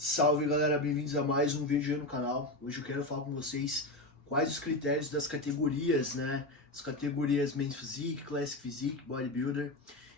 Salve galera, bem-vindos a mais um vídeo aí no canal. Hoje eu quero falar com vocês quais os critérios das categorias, né? As categorias Men's Physique, Classic Physique, Bodybuilder.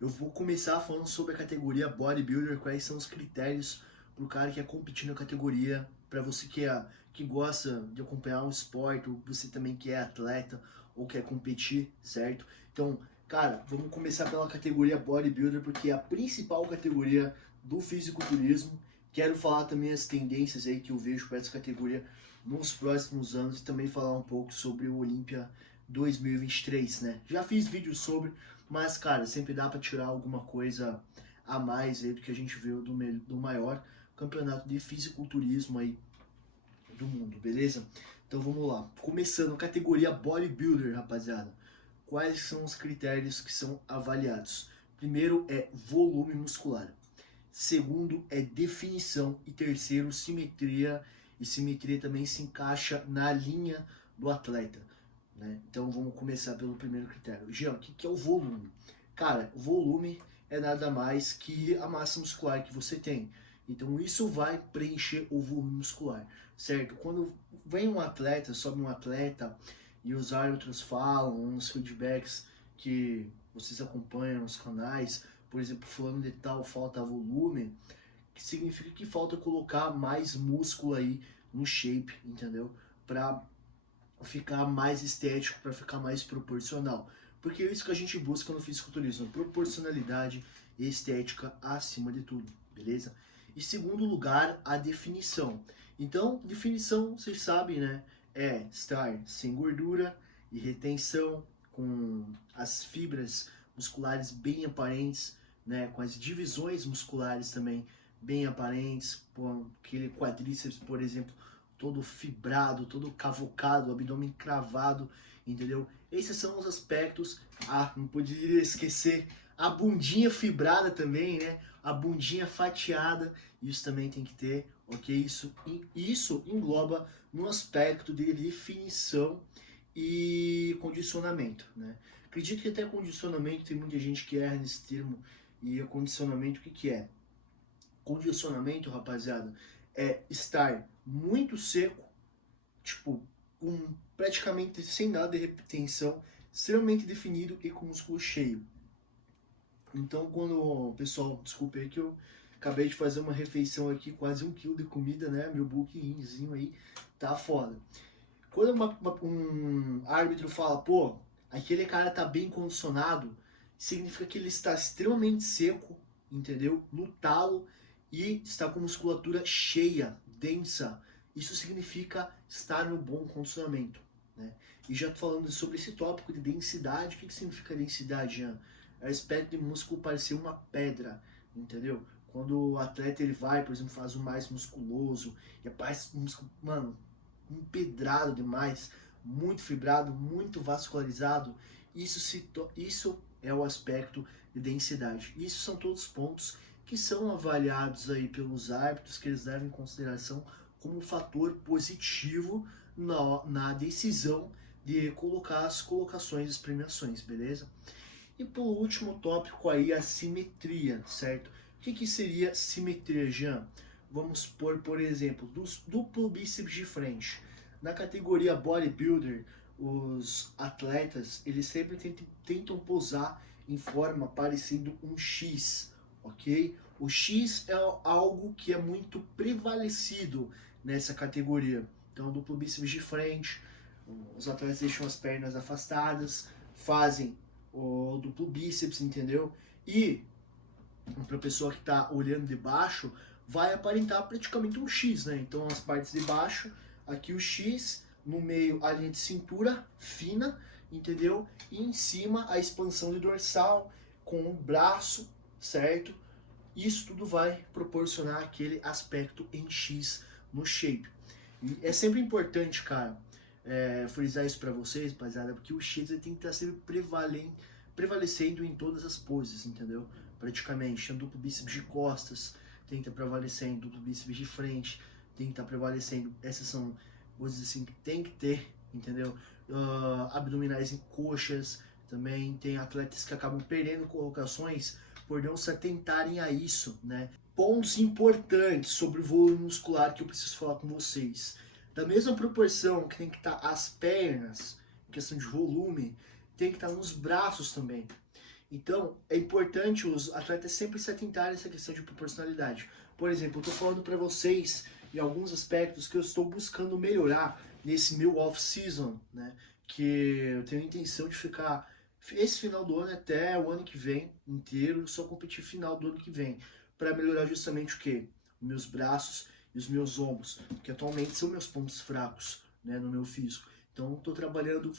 Eu vou começar falando sobre a categoria Bodybuilder, quais são os critérios para o cara que quer competir na categoria, para você que gosta de acompanhar um esporte, ou você também que é atleta ou quer competir, certo? Então, cara, vamos começar pela categoria Bodybuilder, porque é a principal categoria do fisiculturismo. Quero falar também as tendências aí que eu vejo para essa categoria nos próximos anos e também falar um pouco sobre o Olympia 2023, né? Já fiz vídeos sobre, mas cara, sempre dá para tirar alguma coisa a mais aí do que a gente viu do maior campeonato de fisiculturismo aí do mundo, beleza? Então vamos lá. Começando, categoria Bodybuilder, rapaziada. Quais são os critérios que são avaliados? Primeiro é volume muscular. Segundo é definição e terceiro simetria, e simetria também se encaixa na linha do atleta, né? Então vamos começar pelo primeiro critério. Jean, o que é o volume? Cara, volume é nada mais que a massa muscular que você tem. Então isso vai preencher o volume muscular, certo? Quando vem um atleta, sobe um atleta e os árbitros falam nos feedbacks que vocês acompanham nos canais, por exemplo, fulano de tal falta volume, que significa que falta colocar mais músculo aí no shape, entendeu? Para ficar mais estético, para ficar mais proporcional. Porque é isso que a gente busca no fisiculturismo, proporcionalidade e estética acima de tudo, beleza? E segundo lugar, a definição. Então, definição, vocês sabem, né? É estar sem gordura e retenção, com as fibras musculares bem aparentes, né, com as divisões musculares também bem aparentes, com aquele quadríceps, por exemplo, todo fibrado, todo cavocado, abdômen cravado, entendeu? Esses são os aspectos. Ah, não poderia esquecer a bundinha fibrada também, né? A bundinha fatiada, isso também tem que ter, ok? Isso engloba no aspecto de definição e condicionamento, né? Acredito que até condicionamento tem muita gente que erra nesse termo. E o condicionamento, o que é? Condicionamento, rapaziada, é estar muito seco, tipo, com praticamente sem nada de retenção, extremamente definido e com músculo cheio. Então, quando o pessoal, desculpa aí que eu acabei de fazer uma refeição aqui, quase 1 quilo de comida, né? Meu bookingzinho aí tá foda. Quando um árbitro fala, pô, aquele cara tá bem condicionado, significa que ele está extremamente seco, entendeu? No talo e está com musculatura cheia, densa. Isso significa estar no bom condicionamento, né? E já tô falando sobre esse tópico de densidade. O que significa densidade, Jean? É o aspecto de músculo parecer uma pedra, entendeu? Quando o atleta ele vai, por exemplo, faz o mais musculoso e aparece um músculo, mano, empedrado demais, muito fibrado, muito vascularizado, isso é o aspecto de densidade. Isso são todos pontos que são avaliados aí pelos árbitros, que eles levam em consideração como um fator positivo na decisão de colocar as colocações, as premiações, beleza? E por último tópico aí, a simetria, certo? O que seria simetria, Jean? Vamos por exemplo, duplo bíceps de frente. Na categoria bodybuilder, os atletas, eles sempre tentam posar em forma parecendo um X, ok? O X é algo que é muito prevalecido nessa categoria. Então, duplo bíceps de frente, os atletas deixam as pernas afastadas, fazem o duplo bíceps, entendeu? E para a pessoa que está olhando de baixo, vai aparentar praticamente um X, né? Então as partes de baixo, aqui o X, no meio a linha de cintura fina, entendeu? E em cima a expansão de dorsal com o braço, certo? Isso tudo vai proporcionar aquele aspecto em X no shape. E é sempre importante, cara, frisar isso para vocês, rapaziada, porque o X ele tem que estar sempre prevalecendo em todas as poses, entendeu? Praticamente, tem duplo bíceps de costas, tem que estar prevalecendo, duplo bíceps de frente, tem que estar prevalecendo. Essas são coisas assim que tem que ter, entendeu? Abdominais em coxas, também tem atletas que acabam perdendo colocações por não se atentarem a isso, né? pontos importantes sobre o volume muscular que eu preciso falar com vocês. Da mesma proporção que tem que estar as pernas, em questão de volume, tem que estar nos braços também. Então, é importante os atletas sempre se atentarem a essa questão de proporcionalidade. Por exemplo, eu estou falando para vocês em alguns aspectos que eu estou buscando melhorar nesse meu off-season, né? Que eu tenho a intenção de ficar esse final do ano até o ano que vem inteiro, só competir final do ano que vem, para melhorar justamente o quê? Os meus braços e os meus ombros, que atualmente são meus pontos fracos, né, no meu físico. Então, estou trabalhando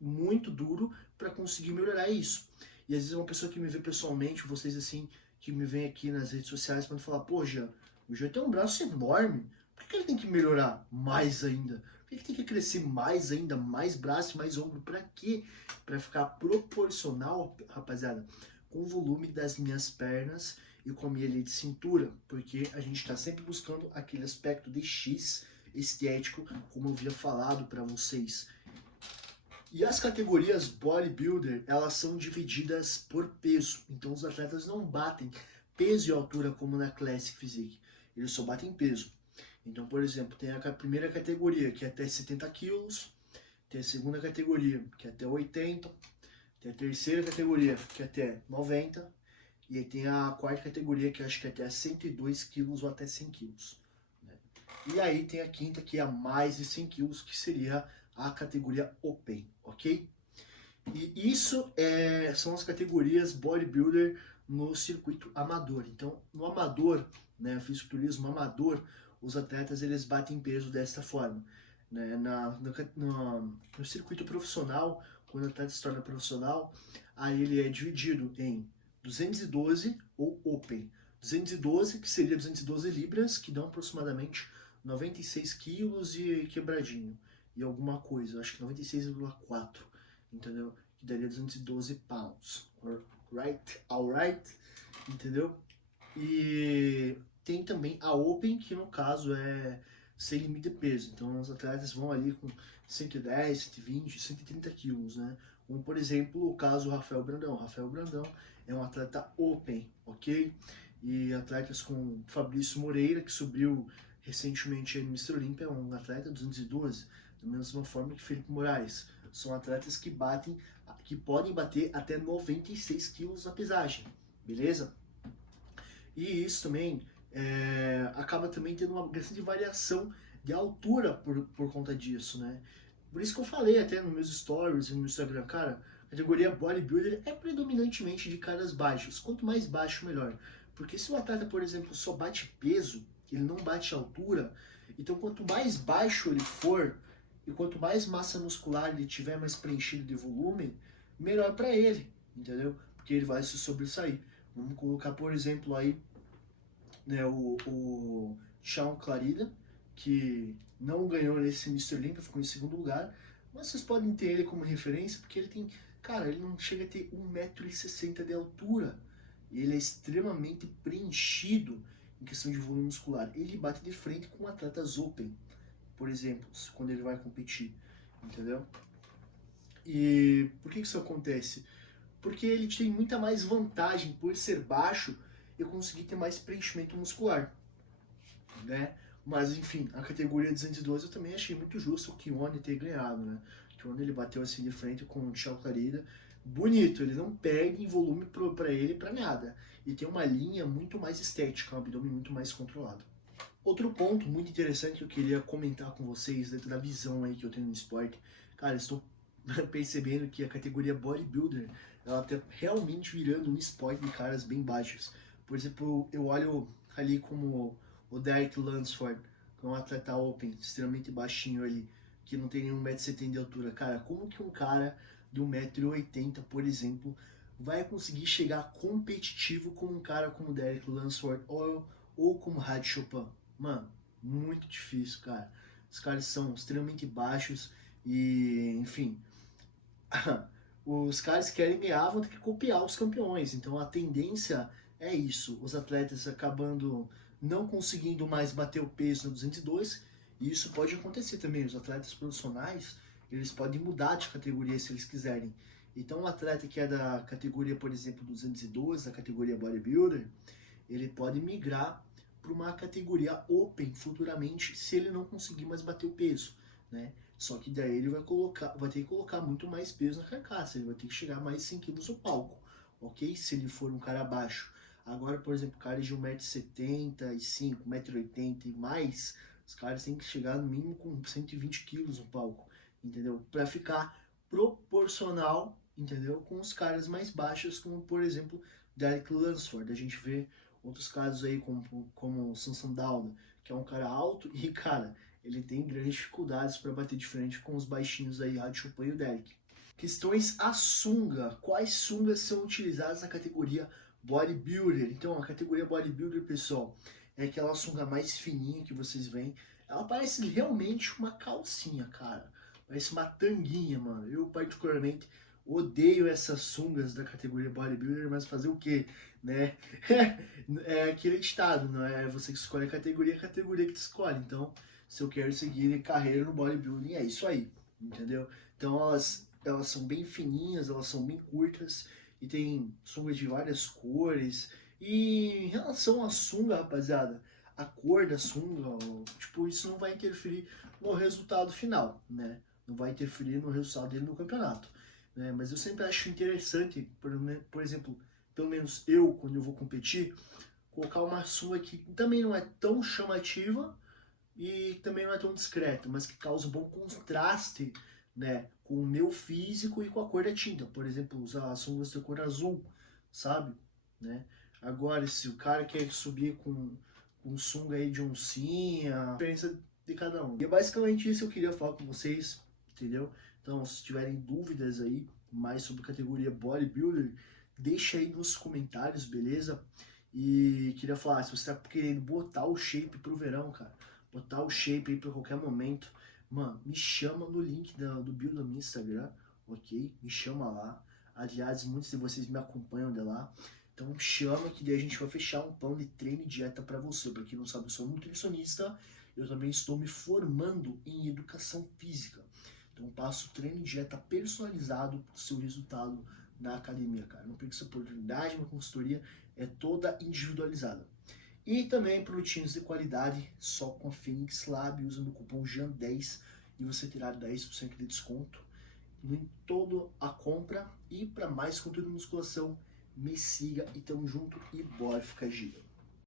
muito duro para conseguir melhorar isso. E às vezes uma pessoa que me vê pessoalmente, vocês assim, que me vem aqui nas redes sociais, podem falar, pô, Jean, o Jean tem um braço enorme, por que ele tem que melhorar mais ainda? Por que tem que crescer mais ainda, mais braço, mais ombro? Para quê? Para ficar proporcional, rapaziada, com o volume das minhas pernas e com a minha linha de cintura, porque a gente está sempre buscando aquele aspecto de X estético, como eu havia falado para vocês. E as categorias bodybuilder, elas são divididas por peso. Então os atletas não batem peso e altura como na Classic Physique. Eles só batem peso. Então, por exemplo, tem a primeira categoria, que é até 70 quilos. Tem a segunda categoria, que é até 80. Tem a terceira categoria, que é até 90. E aí tem a quarta categoria, que acho que é até 102 quilos ou até 100 quilos. E aí tem a quinta, que é a mais de 100 quilos, que seria a categoria Open, ok? E isso são as categorias bodybuilder no circuito amador. Então, no amador, né, fisiculturismo amador, os atletas eles batem peso desta forma. Né? No circuito profissional, quando o atleta se torna profissional, aí ele é dividido em 212 ou Open. 212, que seria 212 libras, que dão aproximadamente 96 quilos e quebradinho. E alguma coisa, acho que 96,4, entendeu? Que daria 212 pounds, alright, entendeu? E tem também a Open, que no caso é sem limite de peso, então os atletas vão ali com 110, 120, 130 quilos, né? Como por exemplo o caso do Rafael Brandão. Rafael Brandão é um atleta Open, ok? E atletas com Fabrício Moreira, que subiu recentemente no Mr. Olympia, é um atleta 212, da mesma forma que Felipe Moraes. São atletas que podem bater até 96 quilos na pesagem, beleza? E isso também acaba também tendo uma grande variação de altura por conta disso, né? Por isso que eu falei até nos meus stories e no Instagram, cara, a categoria bodybuilder é predominantemente de caras baixos. Quanto mais baixo, melhor. Porque se o atleta, por exemplo, só bate peso, ele não bate altura, então quanto mais baixo ele for, e quanto mais massa muscular ele tiver, mais preenchido de volume, melhor para ele, entendeu? Porque ele vai se sobressair. Vamos colocar, por exemplo, aí, né, o Sean Clarida, que não ganhou nesse Mr. Olympia, ficou em segundo lugar, mas vocês podem ter ele como referência, porque ele tem, cara, ele não chega a ter 1,60 m de altura, e ele é extremamente preenchido em questão de volume muscular. Ele bate de frente com atletas Open, por exemplo, quando ele vai competir, entendeu? E por que isso acontece? Porque ele tem muita mais vantagem por ser baixo e conseguir ter mais preenchimento muscular, né? Mas enfim, a categoria 212 eu também achei muito justo o Kione ter ganhado, né? O Kione ele bateu assim de frente com o Tchau Clarida, bonito, ele não perde em volume pra ele pra nada, e tem uma linha muito mais estética, um abdômen muito mais controlado. Outro ponto muito interessante que eu queria comentar com vocês, dentro da visão aí que eu tenho no esporte, cara, estou percebendo que a categoria bodybuilder, ela tá realmente virando um esporte de caras bem baixos. Por exemplo, eu olho ali como o Derek Lunsford, que é um atleta Open, extremamente baixinho ali, que não tem nenhum 1,70 m de altura. Cara, como que um cara de 1,80 m, por exemplo, vai conseguir chegar competitivo com um cara como o Derek Lunsford ou como o Rad Chopin? Mano, muito difícil, cara. Os caras são extremamente baixos e, enfim, os caras que querem ganhar vão ter que copiar os campeões. Então a tendência é isso, os atletas acabando não conseguindo mais bater o peso no 202, e isso pode acontecer também. Os atletas profissionais, eles podem mudar de categoria se eles quiserem. Então um atleta que é da categoria, por exemplo, 212, da categoria bodybuilder, ele pode migrar para uma categoria Open futuramente, se ele não conseguir mais bater o peso, né? Só que daí ele vai ter que colocar muito mais peso na carcaça, ele vai ter que chegar a mais de 100 kg no palco, ok? Se ele for um cara baixo. Agora, por exemplo, caras de 1,75m, 1,80m e mais, os caras têm que chegar no mínimo com 120 quilos no palco, entendeu? Para ficar proporcional, entendeu? Com os caras mais baixos, como por exemplo, Derek Lunsford. A gente vê outros casos aí, como o Samson Dowda, que é um cara alto e, cara, ele tem grandes dificuldades para bater de frente com os baixinhos aí, Rad Chopin e o Derek. Questões a sunga. Quais sungas são utilizadas na categoria bodybuilder? Então, a categoria bodybuilder, pessoal, é aquela sunga mais fininha que vocês veem. Ela parece realmente uma calcinha, cara. Parece uma tanguinha, mano. Eu, particularmente, odeio essas sungas da categoria bodybuilder, mas fazer o quê, né? É aquele ditado, não é você que escolhe a categoria que te escolhe. Então, se eu quero seguir carreira no bodybuilding, é isso aí, entendeu? Então, elas são bem fininhas, elas são bem curtas e tem sunga de várias cores. E em relação à sunga, rapaziada, a cor da sunga, tipo, isso não vai interferir no resultado final, né? Não vai interferir no resultado dele no campeonato, né? Mas eu sempre acho interessante, por exemplo, pelo menos eu, quando eu vou competir, colocar uma sunga que também não é tão chamativa e também não é tão discreta, mas que causa um bom contraste, né, com o meu físico e com a cor da tinta. Por exemplo, usar sungas de cor azul, sabe? Né? Agora, se o cara quer subir com sunga aí de oncinha, a diferença de cada um. E é basicamente isso que eu queria falar com vocês, entendeu? Então, se tiverem dúvidas aí mais sobre a categoria bodybuilder, deixa aí nos comentários, beleza? E queria falar, se você tá querendo botar o shape pro verão, cara, botar o shape aí pra qualquer momento, mano, me chama no link do bio do meu Instagram, ok? Me chama lá. Aliás, muitos de vocês me acompanham de lá. Então me chama que daí a gente vai fechar um plano de treino e dieta para você. Pra quem não sabe, eu sou nutricionista. Eu também estou me formando em educação física. Então passo treino e dieta personalizado pro seu resultado na academia, cara. Não perca essa oportunidade, minha consultoria é toda individualizada. E também produtinhos de qualidade só com a Phoenix Lab, usando o cupom JAN10 e você terá 10% de desconto em toda a compra. E para mais conteúdo de musculação, me siga e tamo junto e bora ficar gira.